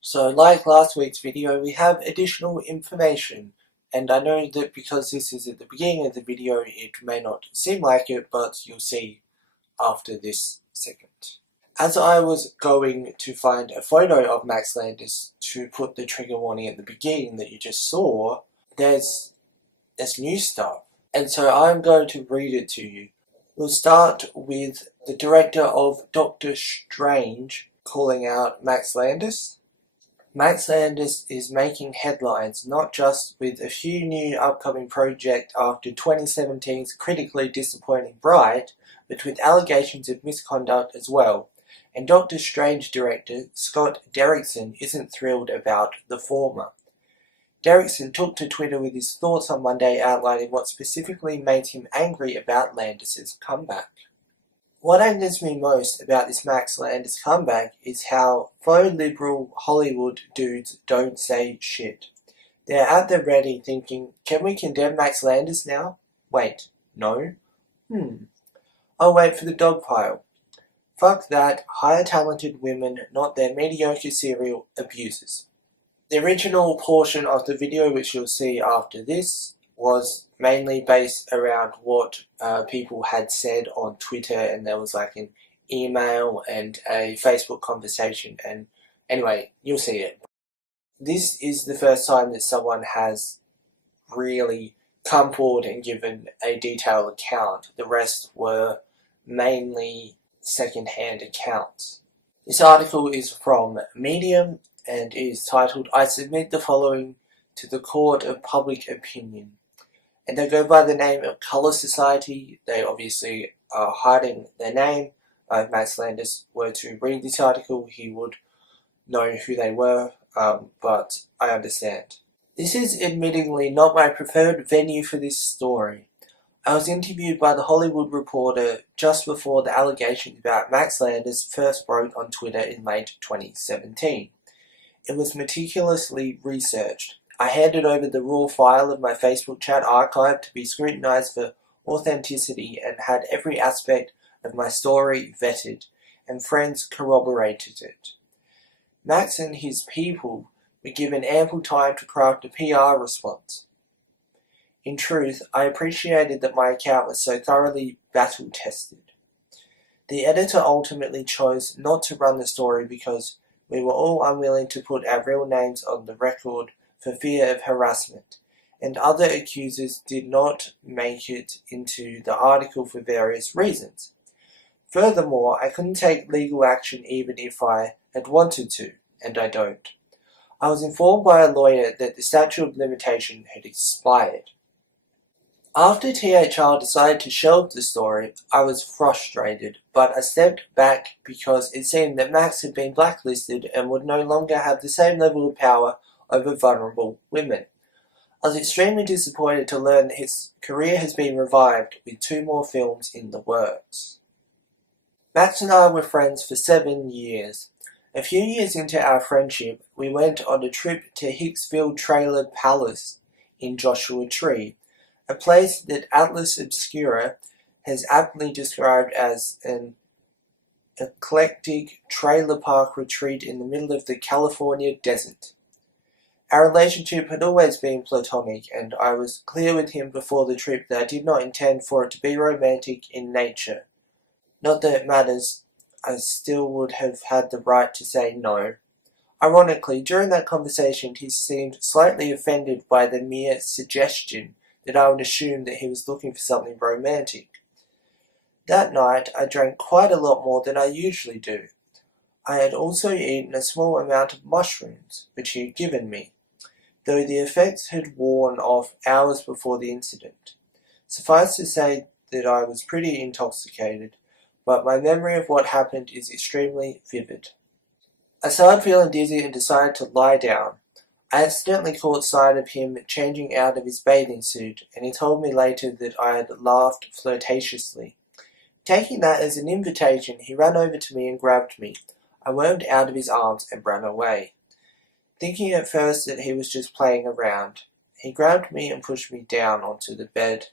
So like last week's video, we have additional information, and I know that because this is at the beginning of the video, it may not seem like it, but you'll see after this segment. As I was going to find a photo of Max Landis to put the trigger warning at the beginning that you just saw, there's new stuff, and so I'm going to read it to you. We'll start with the director of Doctor Strange calling out Max Landis. Max Landis is making headlines not just with a few new upcoming projects after 2017's critically disappointing Bright, but with allegations of misconduct as well, and Doctor Strange director Scott Derrickson isn't thrilled about the former. Derrickson took to Twitter with his thoughts on Monday outlining what specifically made him angry about Landis' comeback. What angers me most about this Max Landis comeback is how faux liberal Hollywood dudes don't say shit. They're at the ready thinking, can we condemn Max Landis now? Wait, no? I'll wait for the dog pile. Fuck that, hire talented women, not their mediocre serial abusers. The original portion of the video, which you'll see after this, was mainly based around what people had said on Twitter, and there was like an email and a Facebook conversation, and anyway, you'll see it. This is the first time that someone has really come forward and given a detailed account. The rest were mainly second-hand accounts. This article is from Medium and is titled, I submit the following to the Court of Public Opinion. And they go by the name of Colour Society. They obviously are hiding their name. If Max Landis were to read this article, he would know who they were, but I understand. This is admittingly not my preferred venue for this story. I was interviewed by The Hollywood Reporter just before the allegations about Max Landis first broke on Twitter in late 2017. It was meticulously researched. I handed over the raw file of my Facebook chat archive to be scrutinized for authenticity and had every aspect of my story vetted, and friends corroborated it. Max and his people were given ample time to craft a PR response. In truth, I appreciated that my account was so thoroughly battle-tested. The editor ultimately chose not to run the story because we were all unwilling to put our real names on the record for fear of harassment, and other accusers did not make it into the article for various reasons. Furthermore, I couldn't take legal action even if I had wanted to, and I don't. I was informed by a lawyer that the statute of limitation had expired. After THR decided to shelve the story, I was frustrated, but I stepped back because it seemed that Max had been blacklisted and would no longer have the same level of power over vulnerable women. I was extremely disappointed to learn that his career has been revived with 2 more films in the works. Max and I were friends for 7 years. A few years into our friendship, we went on a trip to Hicksville Trailer Palace in Joshua Tree, a place that Atlas Obscura has aptly described as an eclectic trailer park retreat in the middle of the California desert. Our relationship had always been platonic, and I was clear with him before the trip that I did not intend for it to be romantic in nature. Not that it matters, I still would have had the right to say no. Ironically, during that conversation he seemed slightly offended by the mere suggestion that I would assume that he was looking for something romantic. That night I drank quite a lot more than I usually do. I had also eaten a small amount of mushrooms, which he had given me, though the effects had worn off hours before the incident. Suffice to say that I was pretty intoxicated, but my memory of what happened is extremely vivid. I started feeling dizzy and decided to lie down. I accidentally caught sight of him changing out of his bathing suit, and he told me later that I had laughed flirtatiously. Taking that as an invitation, he ran over to me and grabbed me. I wormed out of his arms and ran away, thinking at first that he was just playing around. He grabbed me and pushed me down onto the bed,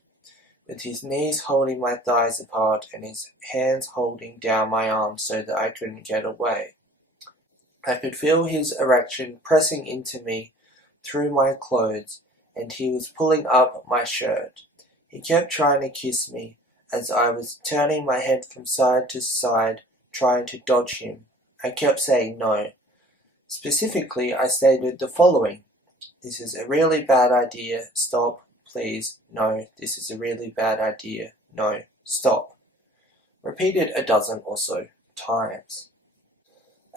with his knees holding my thighs apart and his hands holding down my arms so that I couldn't get away. I could feel his erection pressing into me through my clothes, and he was pulling up my shirt. He kept trying to kiss me as I was turning my head from side to side, trying to dodge him. I kept saying no. Specifically, I stated the following: "This is a really bad idea. Stop. Please. No. This is a really bad idea. No. Stop." Repeated a dozen or so times.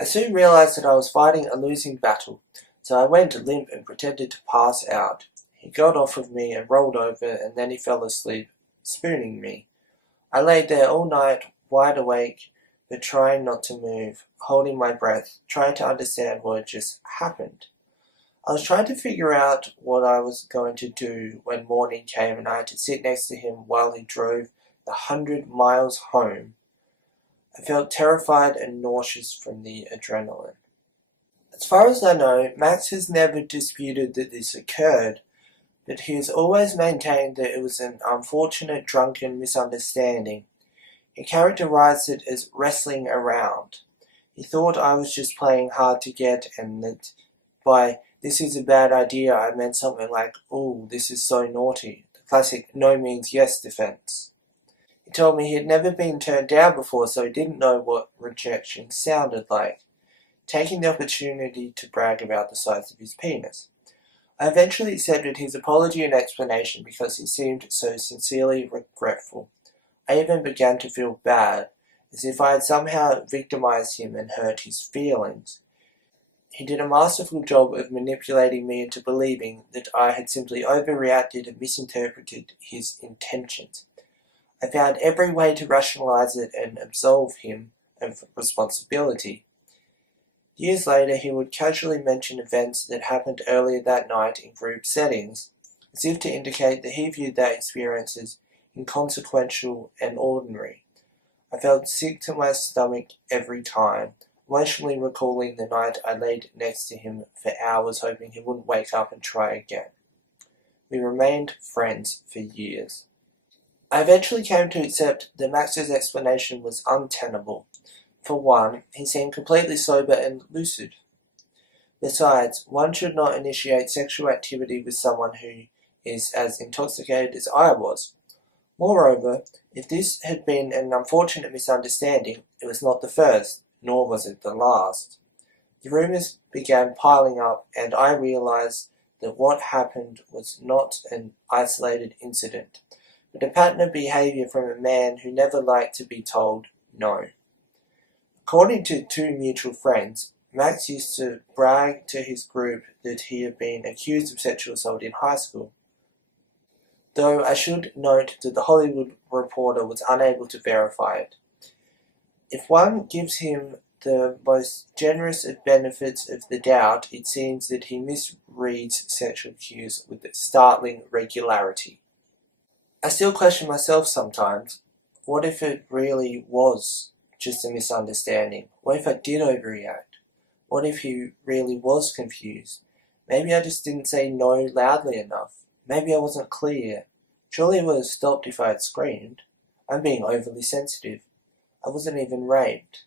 I soon realized that I was fighting a losing battle, so I went limp and pretended to pass out. He got off of me and rolled over, and then he fell asleep, spooning me. I laid there all night, wide awake, but trying not to move, holding my breath, trying to understand what had just happened. I was trying to figure out what I was going to do when morning came and I had to sit next to him while he drove the 100 miles home. I felt terrified and nauseous from the adrenaline. As far as I know, Max has never disputed that this occurred, but he has always maintained that it was an unfortunate drunken misunderstanding. He characterized it as wrestling around. He thought I was just playing hard to get, and that by "this is a bad idea" I meant something like "ooh, this is so naughty," the classic no means yes defense. He told me he had never been turned down before, so he didn't know what rejection sounded like, taking the opportunity to brag about the size of his penis. I eventually accepted his apology and explanation because he seemed so sincerely regretful. I even began to feel bad, as if I had somehow victimized him and hurt his feelings. He did a masterful job of manipulating me into believing that I had simply overreacted and misinterpreted his intentions. I found every way to rationalize it and absolve him of responsibility. Years later, he would casually mention events that happened earlier that night in group settings, as if to indicate that he viewed that experience as inconsequential and ordinary. I felt sick to my stomach every time, emotionally recalling the night I laid next to him for hours, hoping he wouldn't wake up and try again. We remained friends for years. I eventually came to accept that Max's explanation was untenable. For one, he seemed completely sober and lucid. Besides, one should not initiate sexual activity with someone who is as intoxicated as I was. Moreover, if this had been an unfortunate misunderstanding, it was not the first, nor was it the last. The rumors began piling up, and I realized that what happened was not an isolated incident, but a pattern of behavior from a man who never liked to be told no. According to two mutual friends, Max used to brag to his group that he had been accused of sexual assault in high school, though I should note that the Hollywood Reporter was unable to verify it. If one gives him the most generous of benefits of the doubt, it seems that he misreads sexual cues with startling regularity. I still question myself sometimes. What if it really was just a misunderstanding? What if I did overreact? What if he really was confused? Maybe I just didn't say no loudly enough. Maybe I wasn't clear. Surely it would have stopped if I had screamed. I'm being overly sensitive. I wasn't even raped.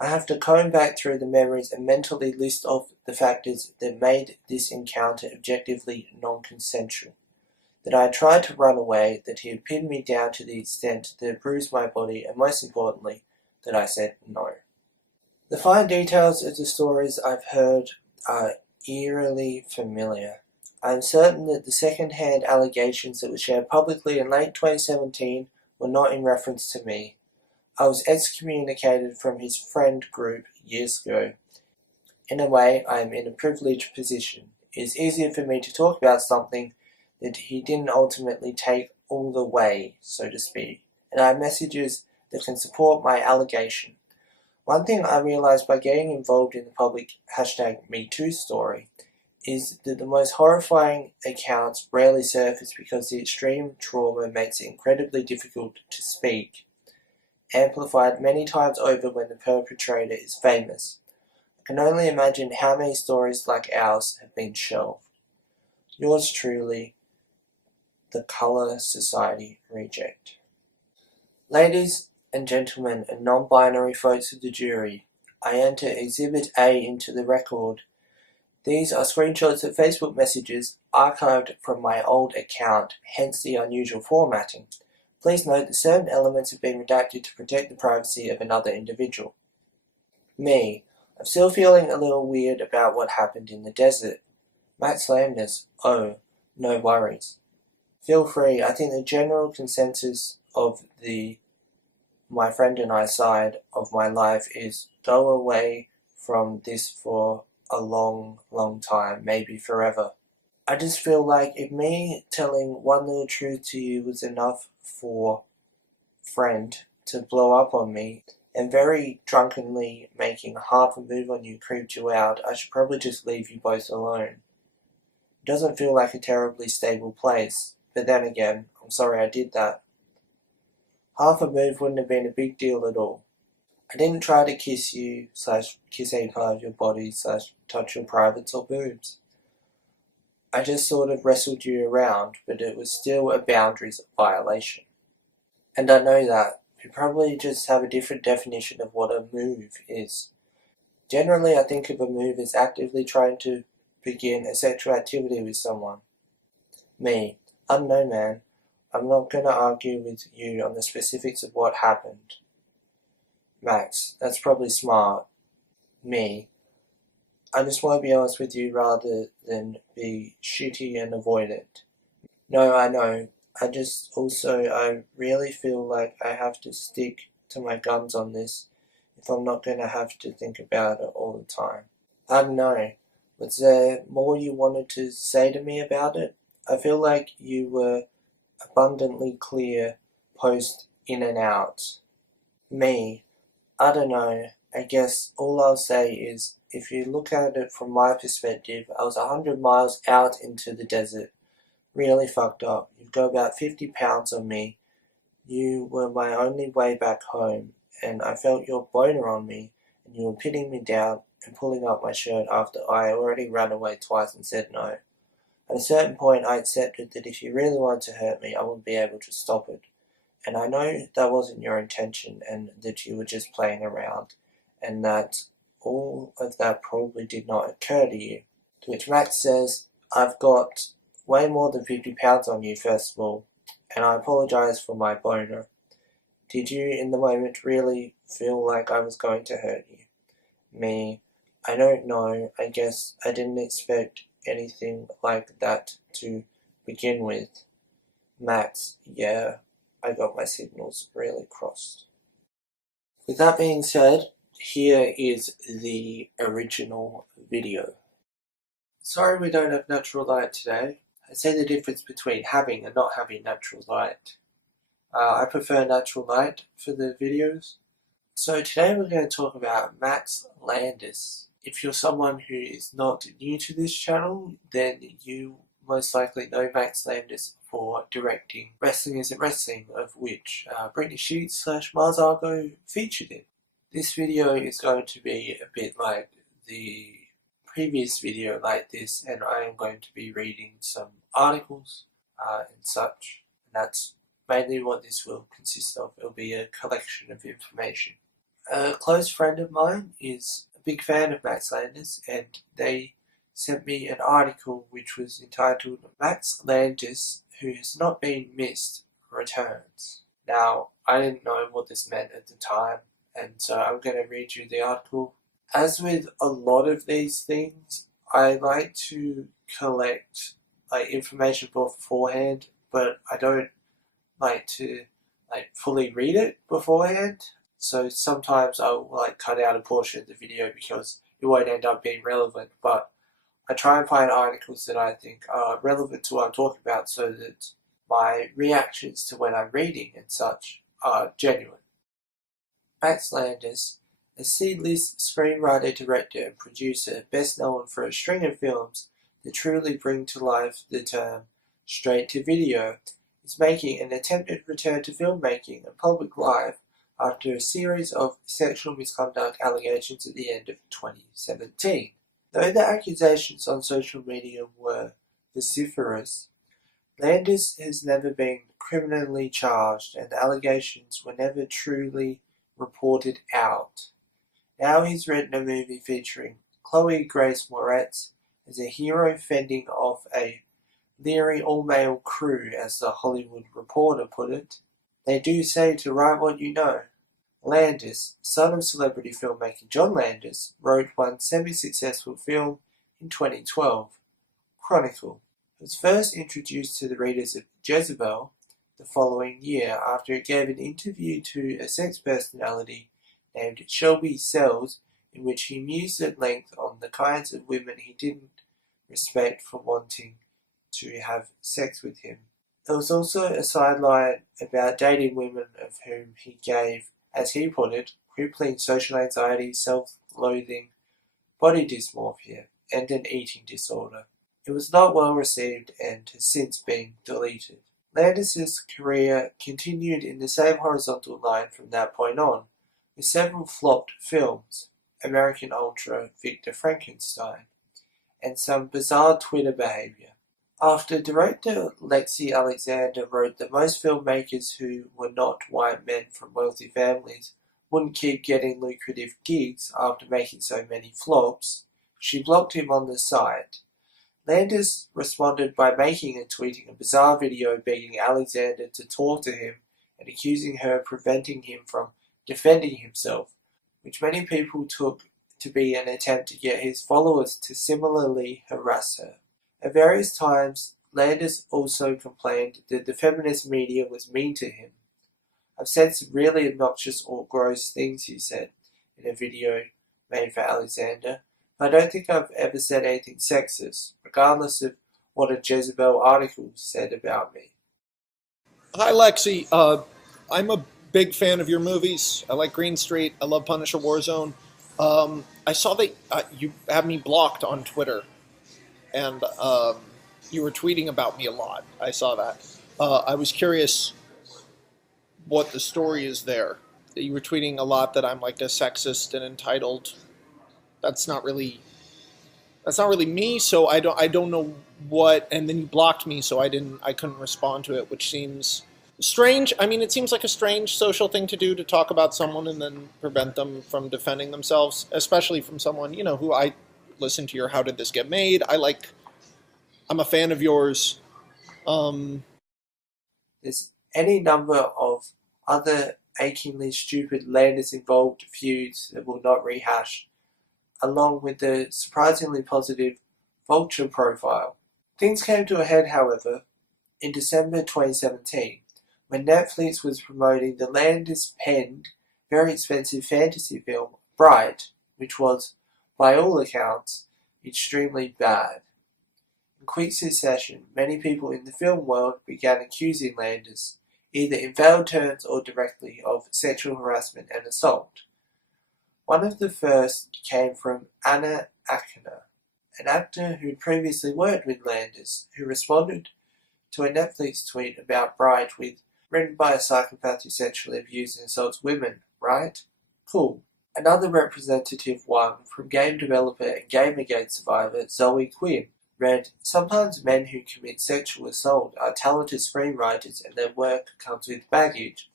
I have to comb back through the memories and mentally list off the factors that made this encounter objectively non-consensual. That I tried to run away, that he had pinned me down to the extent that it bruised my body, and most importantly, that I said no. The fine details of the stories I've heard are eerily familiar. I am certain that the second-hand allegations that were shared publicly in late 2017 were not in reference to me. I was excommunicated from his friend group years ago. In a way, I am in a privileged position. It is easier for me to talk about something that he didn't ultimately take all the way, so to speak, and I have messages that can support my allegation. One thing I realized by getting involved in the public #MeToo story is that the most horrifying accounts rarely surface because the extreme trauma makes it incredibly difficult to speak, amplified many times over when the perpetrator is famous. I can only imagine how many stories like ours have been shelved. Yours truly, the Colour Society Reject. Ladies and gentlemen and non-binary folks of the jury, I enter Exhibit A into the record. These are screenshots of Facebook messages archived from my old account, hence the unusual formatting. Please note that certain elements have been redacted to protect the privacy of another individual. Me. I'm still feeling a little weird about what happened in the desert. Max Landis. Oh, no worries. Feel free. I think the general consensus of my friend and I side of my life is go away from this for a long, long time, maybe forever. I just feel like if me telling one little truth to you was enough for friend to blow up on me, and very drunkenly making half a move on you creeped you out, I should probably just leave you both alone. It doesn't feel like a terribly stable place, but then again, I'm sorry I did that. Half a move wouldn't have been a big deal at all. I didn't try to kiss you, / kiss any part of your body, / touch your privates or boobs. I just sort of wrestled you around, but it was still a boundaries violation. And I know that. We probably just have a different definition of what a move is. Generally, I think of a move as actively trying to begin a sexual activity with someone. Me. I don't know, man. I'm not going to argue with you on the specifics of what happened. Max. That's probably smart. Me. I just want to be honest with you rather than be shitty and avoid it. No, I know. I really feel like I have to stick to my guns on this if I'm not going to have to think about it all the time. I don't know. Was there more you wanted to say to me about it? I feel like you were abundantly clear post in and out. Me. I don't know. I guess all I'll say is, if you look at it from my perspective, I was 100 miles out into the desert. Really fucked up. You've got about 50 pounds on me. You were my only way back home, and I felt your boner on me, and you were pinning me down and pulling up my shirt after I already ran away twice and said no. At a certain point, I accepted that if you really wanted to hurt me, I wouldn't be able to stop it. And I know that wasn't your intention, and that you were just playing around, and that all of that probably did not occur to you. To which Max says, I've got way more than 50 pounds on you, first of all, and I apologize for my boner. Did you, in the moment, really feel like I was going to hurt you? Me. I don't know. I guess I didn't expect anything like that to begin with. Max. Yeah, I got my signals really crossed. With that being said, here is the original video. Sorry we don't have natural light today. I say the difference between having and not having natural light. I prefer natural light for the videos. So today we're going to talk about Max Landis. If you're someone who is not new to this channel, then you most likely know Max Landis for directing Wrestling Isn't Wrestling, of which Brittany Sheets / Mars Argo featured in. This video is going to be a bit like the previous video like this, and I am going to be reading some articles and such. And that's mainly what this will consist of. It'll be a collection of information. A close friend of mine is a big fan of Max Landis, and they sent me an article which was entitled Max Landis, Who Has Not Been Missed, Returns. Now, I didn't know what this meant at the time, and so I'm going to read you the article. As with a lot of these things, I like to collect information beforehand, but I don't like to fully read it beforehand. So sometimes I'll cut out a portion of the video because it won't end up being relevant, but I try and find articles that I think are relevant to what I'm talking about so that my reactions to when I'm reading and such are genuine. Max Landis, a C-list screenwriter, director, and producer best known for a string of films that truly bring to life the term straight-to-video, is making an attempted return to filmmaking and public life after a series of sexual misconduct allegations at the end of 2017. Though the accusations on social media were vociferous, Landis has never been criminally charged, and the allegations were never truly reported out. Now he's written a movie featuring Chloe Grace Moretz as a hero fending off a leery all-male crew, as the Hollywood Reporter put it. They do say to write what you know. Landis, son of celebrity filmmaker John Landis, wrote one semi-successful film in 2012, Chronicle. It was first introduced to the readers of Jezebel the following year after it gave an interview to a sex personality named Shelby Sells, in which he mused at length on the kinds of women he didn't respect for wanting to have sex with him. There was also a sideline about dating women of whom he gave, as he put it, crippling social anxiety, self-loathing, body dysmorphia, and an eating disorder. It was not well received and has since been deleted. Landis' career continued in the same horizontal line from that point on, with several flopped films, American Ultra, Victor Frankenstein, and some bizarre Twitter behavior. After director Lexi Alexander wrote that most filmmakers who were not white men from wealthy families wouldn't keep getting lucrative gigs after making so many flops, she blocked him on the site. Landis responded by making and tweeting a bizarre video begging Alexander to talk to him and accusing her of preventing him from defending himself, which many people took to be an attempt to get his followers to similarly harass her. At various times, Landis also complained that the feminist media was mean to him. I've said some really obnoxious or gross things, he said, in a video made for Alexander, but I don't think I've ever said anything sexist, regardless of what a Jezebel article said about me. Hi, Lexi. I'm a big fan of your movies. I like Green Street. I love Punisher Warzone. I saw that you have me blocked on Twitter, and you were tweeting about me a lot. I saw that. I was curious what the story is there. You were tweeting a lot that I'm like a sexist and entitled. That's not really me. So I don't know what. And then you blocked me, so I couldn't respond to it, which seems strange. I mean, it seems like a strange social thing to do, to talk about someone and then prevent them from defending themselves, especially from someone, who I listen to your How Did This Get Made? I'm a fan of yours. There's any number of other achingly stupid Landis-involved feuds that we'll not rehash, along with the surprisingly positive Vulture profile. Things came to a head, however, in December 2017, when Netflix was promoting the Landis-penned, very expensive fantasy film Bright, which was, by all accounts, extremely bad. In quick succession, many people in the film world began accusing Landis, either in veiled terms or directly, of sexual harassment and assault. One of the first came from Anna Akner, an actor who had previously worked with Landis, who responded to a Netflix tweet about Bright with, "Written by a psychopath who sexually abuses and assaults women, right? Cool." Another representative one from game developer and Gamergate survivor Zoe Quinn read, "Sometimes men who commit sexual assault are talented screenwriters and their work comes with baggage.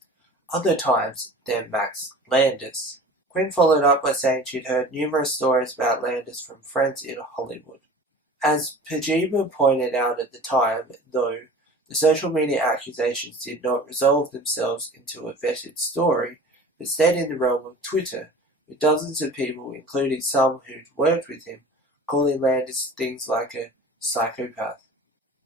Other times, they're Max Landis." Quinn followed up by saying she'd heard numerous stories about Landis from friends in Hollywood. As Pajiba pointed out at the time, though, the social media accusations did not resolve themselves into a vetted story, but stayed in the realm of Twitter, with dozens of people, including some who'd worked with him, calling Landis things like a psychopath.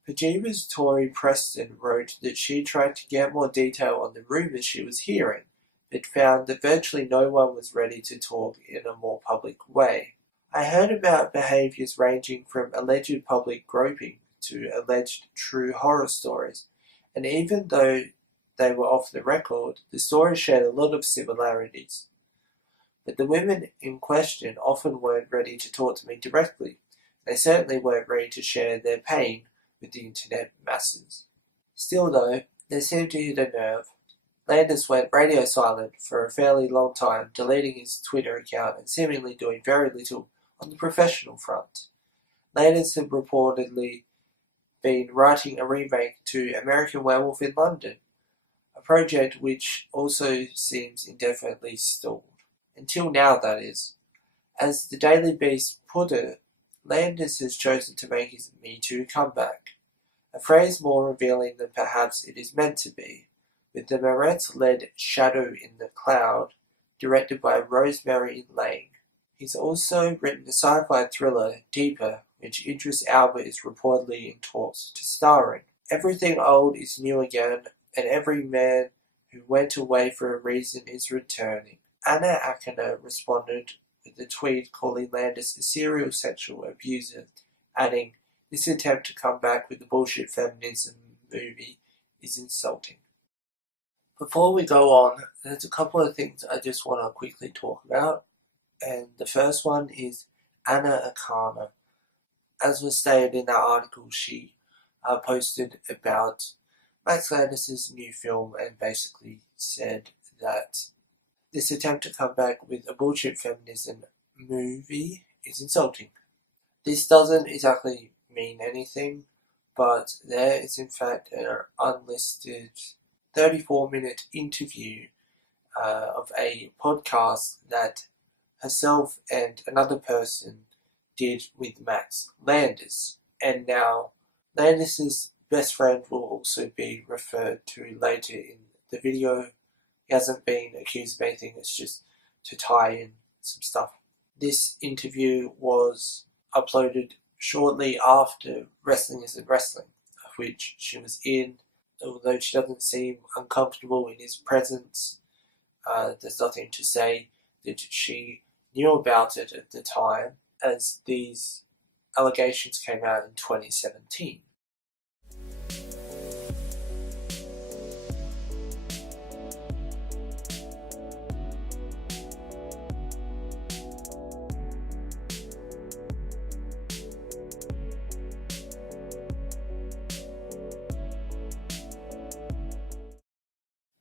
Pajiba's Tori Preston wrote that she tried to get more detail on the rumors she was hearing, but found that virtually no one was ready to talk in a more public way. "I heard about behaviors ranging from alleged public groping to alleged true horror stories, and even though they were off the record, the stories shared a lot of similarities. But the women in question often weren't ready to talk to me directly. They certainly weren't ready to share their pain with the internet masses." Still though, they seemed to hit a nerve. Landis went radio silent for a fairly long time, deleting his Twitter account and seemingly doing very little on the professional front. Landis had reportedly been writing a remake to American Werewolf in London, a project which also seems indefinitely stalled. Until now, that is. As the Daily Beast put it, Landis has chosen to make his Me Too comeback, a phrase more revealing than perhaps it is meant to be, with the Moretz-led Shadow in the Cloud, directed by Rosemary Lang. He's also written the sci-fi thriller Deeper, which Idris Elba is reportedly in talks to star in. Everything old is new again, and every man who went away for a reason is returning. Anna Akana responded with a tweet calling Landis a serial sexual abuser, adding, "This attempt to come back with the bullshit feminism movie is insulting." Before we go on, there's a couple of things I just want to quickly talk about, and the first one is Anna Akana. As was stated in that article, she posted about Max Landis' new film and basically said that this attempt to come back with a bullshit feminism movie is insulting. This doesn't exactly mean anything, but there is in fact an unlisted 34-minute interview of a podcast that herself and another person did with Max Landis. And now Landis' best friend will also be referred to later in the video. He hasn't been accused of anything, it's just to tie in some stuff. This interview was uploaded shortly after Wrestling Isn't Wrestling, of which she was in. Although she doesn't seem uncomfortable in his presence, there's nothing to say that she knew about it at the time, as these allegations came out in 2017.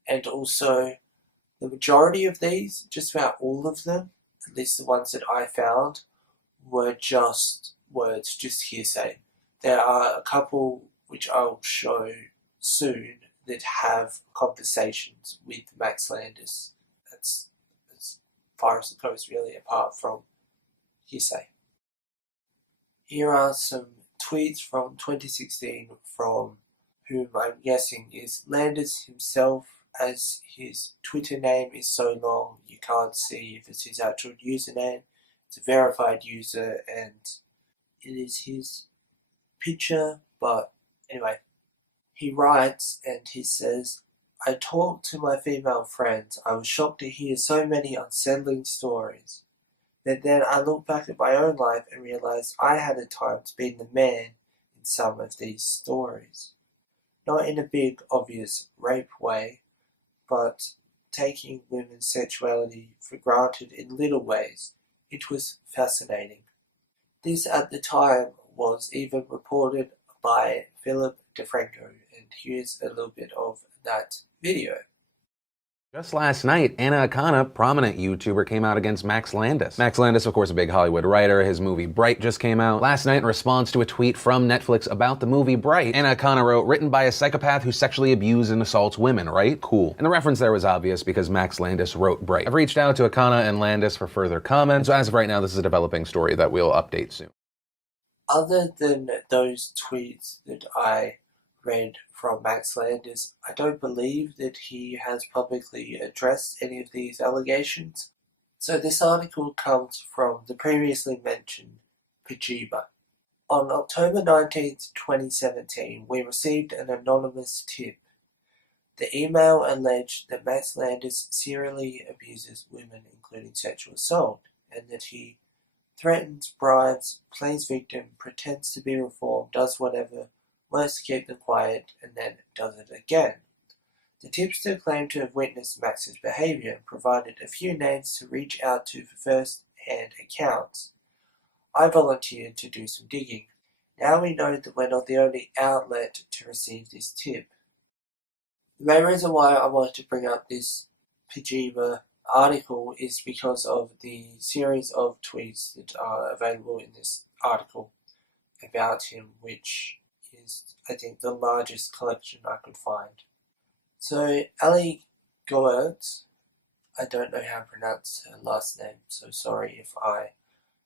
And also, the majority of these, just about all of them, at least the ones that I found, were just words, just hearsay. There are a couple which I'll show soon that have conversations with Max Landis. That's as far as it goes, really, apart from hearsay. Here are some tweets from 2016 from whom I'm guessing is Landis himself, as his Twitter name is so long you can't see if it's his actual username. It's a verified user and it is his picture, but anyway. He writes and he says, "I talked to my female friends. I was shocked to hear so many unsettling stories. But then I looked back at my own life and realized I had at times been the man in some of these stories. Not in a big, obvious rape way, but taking women's sexuality for granted in little ways. It was fascinating." This at the time was even reported by Philip DeFranco, and here's a little bit of that video. Just last night, Anna Akana, prominent YouTuber, came out against Max Landis. Max Landis, of course, a big Hollywood writer. His movie Bright just came out. Last night, in response to a tweet from Netflix about the movie Bright, Anna Akana wrote, "Written by a psychopath who sexually abuses and assaults women," right? Cool. And the reference there was obvious because Max Landis wrote Bright. I've reached out to Akana and Landis for further comments, so as of right now, this is a developing story that we'll update soon. Other than those tweets that I read from Max Landis, I don't believe that he has publicly addressed any of these allegations. So this article comes from the previously mentioned Pajiba. On October 19th, 2017, we received an anonymous tip. The email alleged that Max Landis serially abuses women, including sexual assault, and that he threatens, bribes, plays victim, pretends to be reformed, does whatever, works to keep them quiet, and then does it again. The tipster claimed to have witnessed Max's behavior and provided a few names to reach out to for first-hand accounts. I volunteered to do some digging. Now we know that we're not the only outlet to receive this tip. The main reason why I wanted to bring up this Pajiba article is because of the series of tweets that are available in this article about him, which is, I think, the largest collection I could find. So, Ali Goertz I don't know how to pronounce her last name, so sorry if I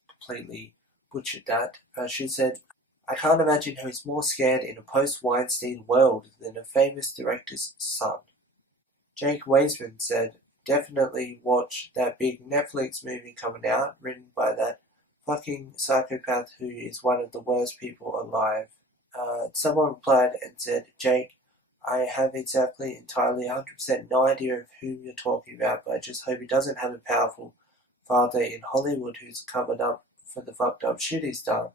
completely butchered that. She said, I can't imagine who is more scared in a post-Weinstein world than a famous director's son. Jake Weisman said, definitely watch that big Netflix movie coming out, written by that fucking psychopath who is one of the worst people alive. Someone replied and said, Jake, I have entirely 100% no idea of whom you're talking about, but I just hope he doesn't have a powerful father in Hollywood who's covered up for the fucked up shit he's done.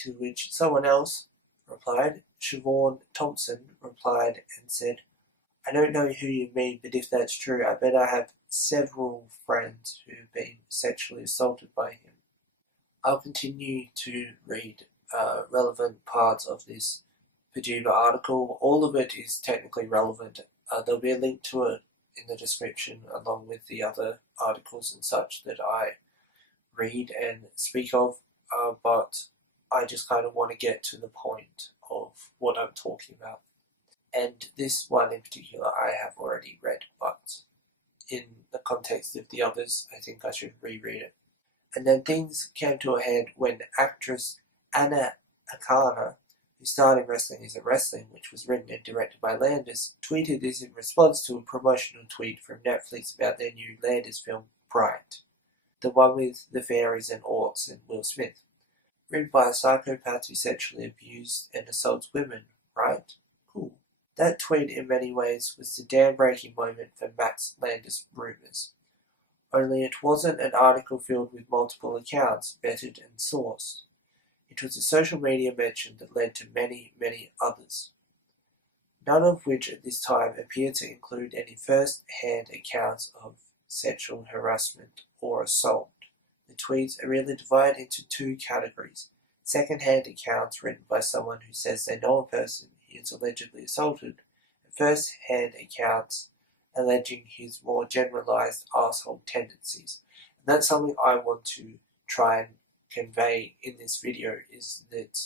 To which someone else replied, Siobhan Thompson replied and said, I don't know who you mean, but if that's true, I bet I have several friends who have been sexually assaulted by him. I'll continue to read relevant parts of this Pajuba article. All of it is technically relevant. There'll be a link to it in the description along with the other articles and such that I read and speak of, but I just kind of want to get to the point of what I'm talking about. And this one in particular I have already read, but in the context of the others, I think I should reread it. And then things came to a head when actress Anna Akana, who starred in Wrestling Isn't Wrestling, which was written and directed by Landis, tweeted this in response to a promotional tweet from Netflix about their new Landis film, Bright, the one with the fairies and orcs and Will Smith. Written by a psychopath who sexually abused and assaults women, right? Cool. That tweet in many ways was the dam-breaking moment for Max Landis rumors. Only it wasn't an article filled with multiple accounts, vetted and sourced. It was a social media mention that led to many, many others, none of which at this time appeared to include any first-hand accounts of sexual harassment or assault. The tweets are really divided into two categories: second-hand accounts written by someone who says they know a person he is allegedly assaulted, and first-hand accounts alleging his more generalized asshole tendencies. And that's something I want to try and convey in this video, is that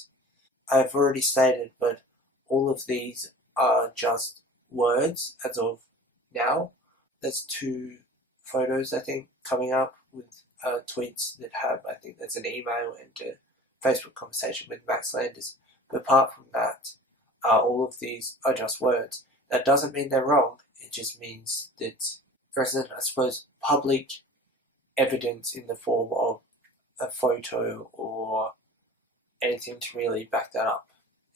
I've already stated, but all of these are just words as of now. There's two photos, I think, coming up with tweets that have, I think there's an email and a Facebook conversation with Max Landis. But apart from that, all of these are just words. That doesn't mean they're wrong. It just means that there isn't, I suppose, public evidence in the form of a photo or anything to really back that up,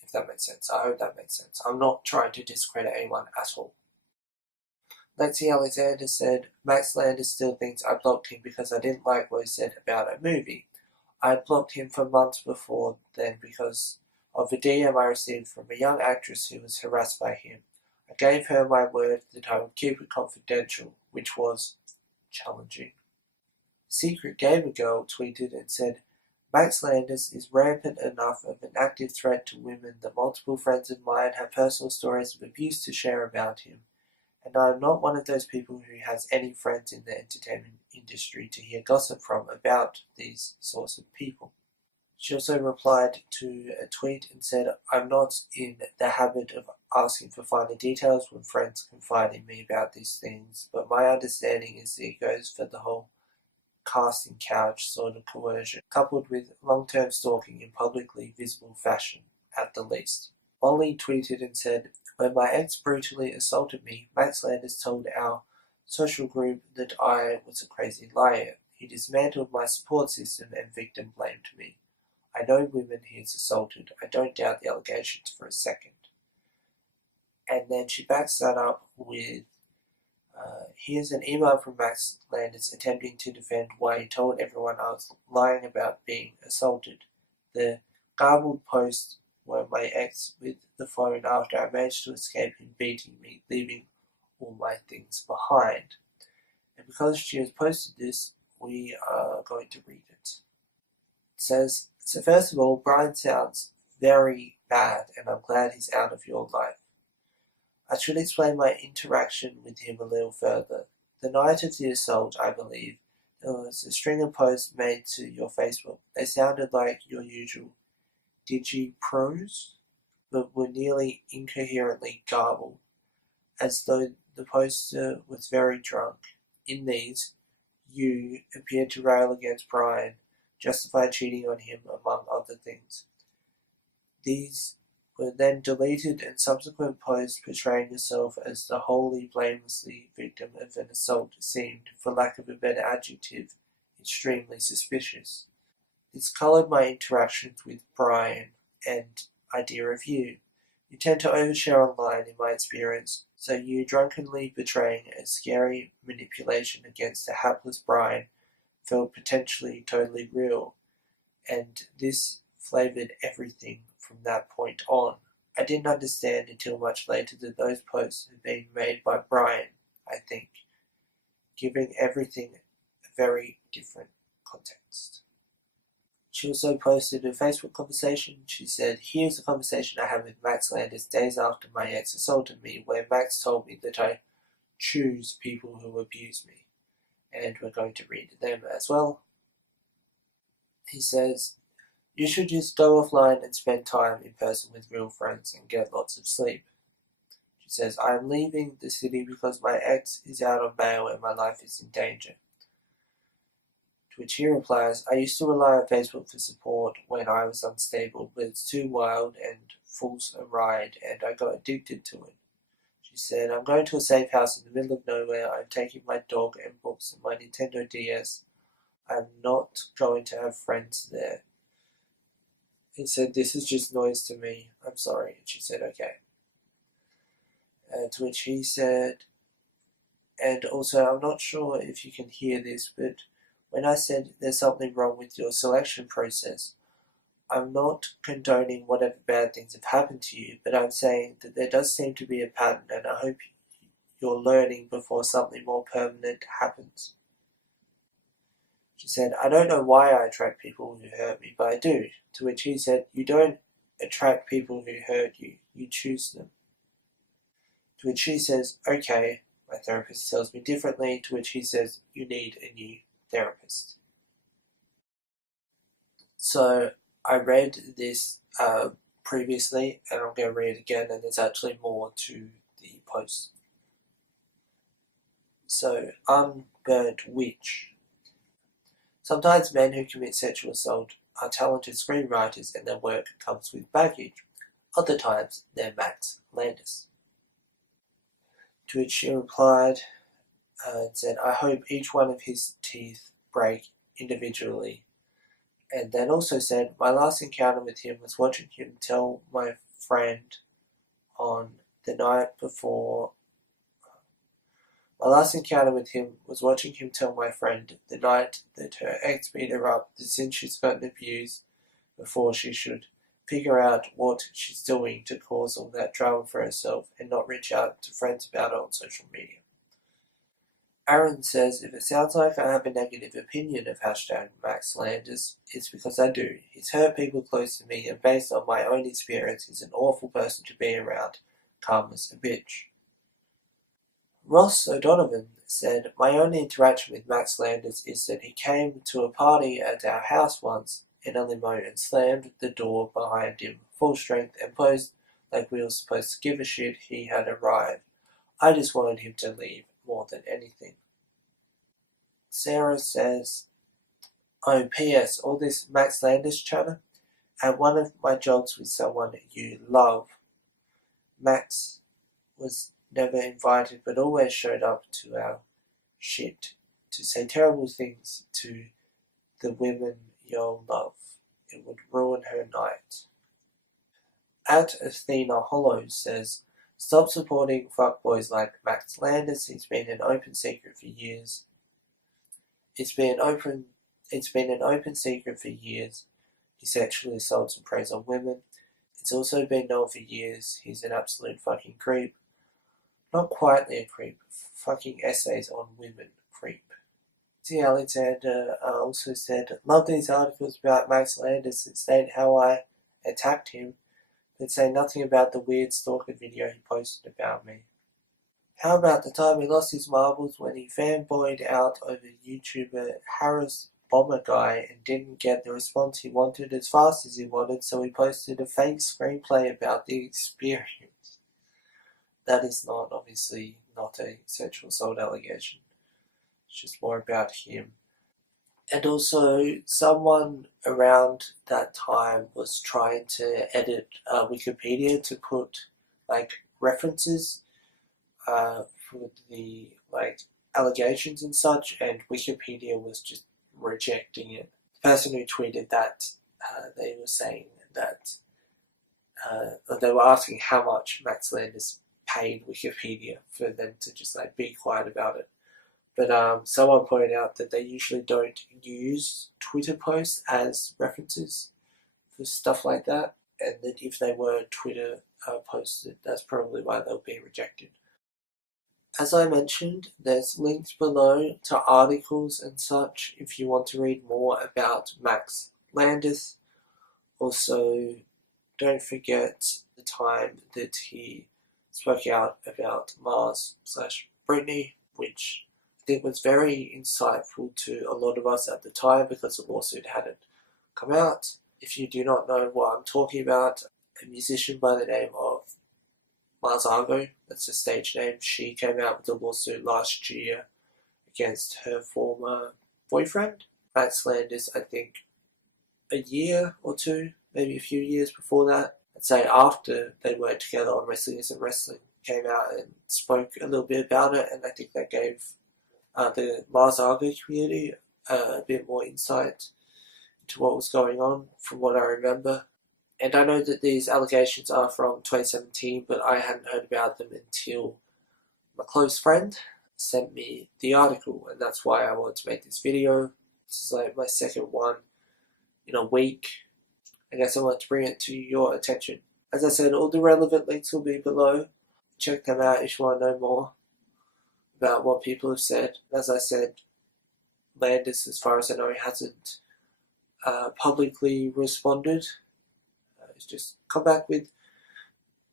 if that makes sense. I hope that makes sense. I'm not trying to discredit anyone at all. Lexi Alexander said, Max Landis still thinks I blocked him because I didn't like what he said about a movie. I had blocked him for months before then because of a DM I received from a young actress who was harassed by him. I gave her my word that I would keep it confidential, which was challenging. Secret Gamer Girl tweeted and said, Max Landis is rampant enough of an active threat to women that multiple friends of mine have personal stories of abuse to share about him, and I am not one of those people who has any friends in the entertainment industry to hear gossip from about these sorts of people. She also replied to a tweet and said, I'm not in the habit of asking for finer details when friends confide in me about these things, but my understanding is that it goes for the whole casting couch sort of coercion, coupled with long-term stalking in publicly visible fashion, at the least. Molly tweeted and said, when my ex brutally assaulted me, Max Landis told our social group that I was a crazy liar. He dismantled my support system and victim blamed me. I know women he has assaulted. I don't doubt the allegations for a second. And then she backs that up with, here's an email from Max Landis attempting to defend why he told everyone I was lying about being assaulted. The garbled post were my ex with the phone after I managed to escape him beating me, leaving all my things behind. And because she has posted this, we are going to read it. It says, so first of all, Brian sounds very bad and I'm glad he's out of your life. I should explain my interaction with him a little further. The night of the assault, I believe, there was a string of posts made to your Facebook. They sounded like your usual digi-pros, but were nearly incoherently garbled, as though the poster was very drunk. In these, you appeared to rail against Brian, justify cheating on him, among other things. These were then deleted, and subsequent posts portraying yourself as the wholly blamelessly victim of an assault seemed, for lack of a better adjective, extremely suspicious. This coloured my interactions with Brian and idea of you. You tend to overshare online, in my experience, so you drunkenly betraying a scary manipulation against a hapless Brian felt potentially totally real, and this flavoured everything from that point on. I didn't understand until much later that those posts had been made by Brian, I think, giving everything a very different context. She also posted a Facebook conversation. She said, "Here's a conversation I had with Max Landis days after my ex assaulted me, where Max told me that I choose people who abuse me." And we're going to read them as well. He says, "You should just go offline and spend time in person with real friends and get lots of sleep." She says, "I am leaving the city because my ex is out on bail and my life is in danger." To which he replies, "I used to rely on Facebook for support when I was unstable, but it's too wild and falls a ride, and I got addicted to it." She said, "I'm going to a safe house in the middle of nowhere. I'm taking my dog and books and my Nintendo DS. I'm not going to have friends there." He said, "This is just noise to me. I'm sorry." And she said, "Okay." To which he said, "And also, I'm not sure if you can hear this, but when I said there's something wrong with your selection process, I'm not condoning whatever bad things have happened to you, but I'm saying that there does seem to be a pattern, and I hope you're learning before something more permanent happens." She said, "I don't know why I attract people who hurt me, but I do." To which he said, "You don't attract people who hurt you, you choose them." To which she says, "Okay, my therapist tells me differently." To which he says, "You need a new therapist." So I read this previously, and I'm going to read it again, and there's actually more to the post. So, Unburnt Witch. Sometimes men who commit sexual assault are talented screenwriters and their work comes with baggage. Other times, they're Max Landis. To which she replied and said, "I hope each one of his teeth break individually." And then also said, "My last encounter with him was watching him tell my friend on the night before. My last encounter with him was watching him tell my friend the night that her ex beat her up that since she's gotten abused before, she should figure out what she's doing to cause all that drama for herself and not reach out to friends about it on social media." Aaron says, "If it sounds like I have a negative opinion of #Max Landis, it's because I do. He's hurt people close to me, and based on my own experience, he's an awful person to be around. Karma's a bitch." Ross O'Donovan said, "My only interaction with Max Landis is that he came to a party at our house once in a limo and slammed the door behind him full strength and posed like we were supposed to give a shit he had arrived. I just wanted him to leave more than anything." Sarah says, "Oh, P.S. All this Max Landis chatter? At one of my jobs with someone you love, Max was never invited but always showed up to our shit to say terrible things to the women you'll love. It would ruin her night." At Athena Hollows says, "Stop supporting fuckboys like Max Landis. It's been an open secret for years. It's been an open secret for years. He sexually assaults and preys on women. It's also been known for years he's an absolute fucking creep. Not quietly a creep, fucking essays on women creep." T. Alexander also said, "Love these articles about Max Landis that state how I attacked him, but say nothing about the weird stalker video he posted about me. How about the time he lost his marbles when he fanboyed out over YouTuber Harris Bomber Guy and didn't get the response he wanted as fast as he wanted, so he posted a fake screenplay about the experience?" That is obviously not a sexual assault allegation. It's just more about him. And also, someone around that time was trying to edit Wikipedia to put like references for the like allegations and such, and Wikipedia was just rejecting it. The person who tweeted that, they were saying that they were asking how much Max Landis paid Wikipedia for them to just like be quiet about it. But someone pointed out that they usually don't use Twitter posts as references for stuff like that, and that if they were Twitter posted, that's probably why they'll be rejected. As I mentioned, there's links below to articles and such if you want to read more about Max Landis. Also, don't forget the time that he spoke out about Mars/Britney, which I think was very insightful to a lot of us at the time because the lawsuit hadn't come out. If you do not know what I'm talking about, a musician by the name of Mars Argo, that's the stage name, she came out with a lawsuit last year against her former boyfriend, Max Landis. I think a year or two, maybe a few years before that, I'd say after they worked together on Wrestling Isn't Wrestling, came out and spoke a little bit about it, and I think that gave the Mars Argo community a bit more insight into what was going on from what I remember. And I know that these allegations are from 2017, but I hadn't heard about them until my close friend sent me the article, and that's why I wanted to make this video. This is like my second one in a week. I guess I want to bring it to your attention. As I said, all the relevant links will be below. Check them out if you want to know more about what people have said. As I said, Landis, as far as I know, hasn't publicly responded. He's just come back with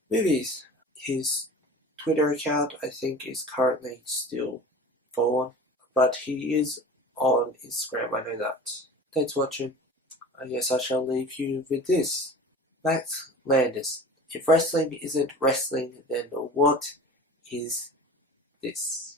movies. His Twitter account, I think, is currently still gone, but he is on Instagram, I know that. Thanks for watching. I guess I shall leave you with this. Max Landis. If wrestling isn't wrestling, then what is this?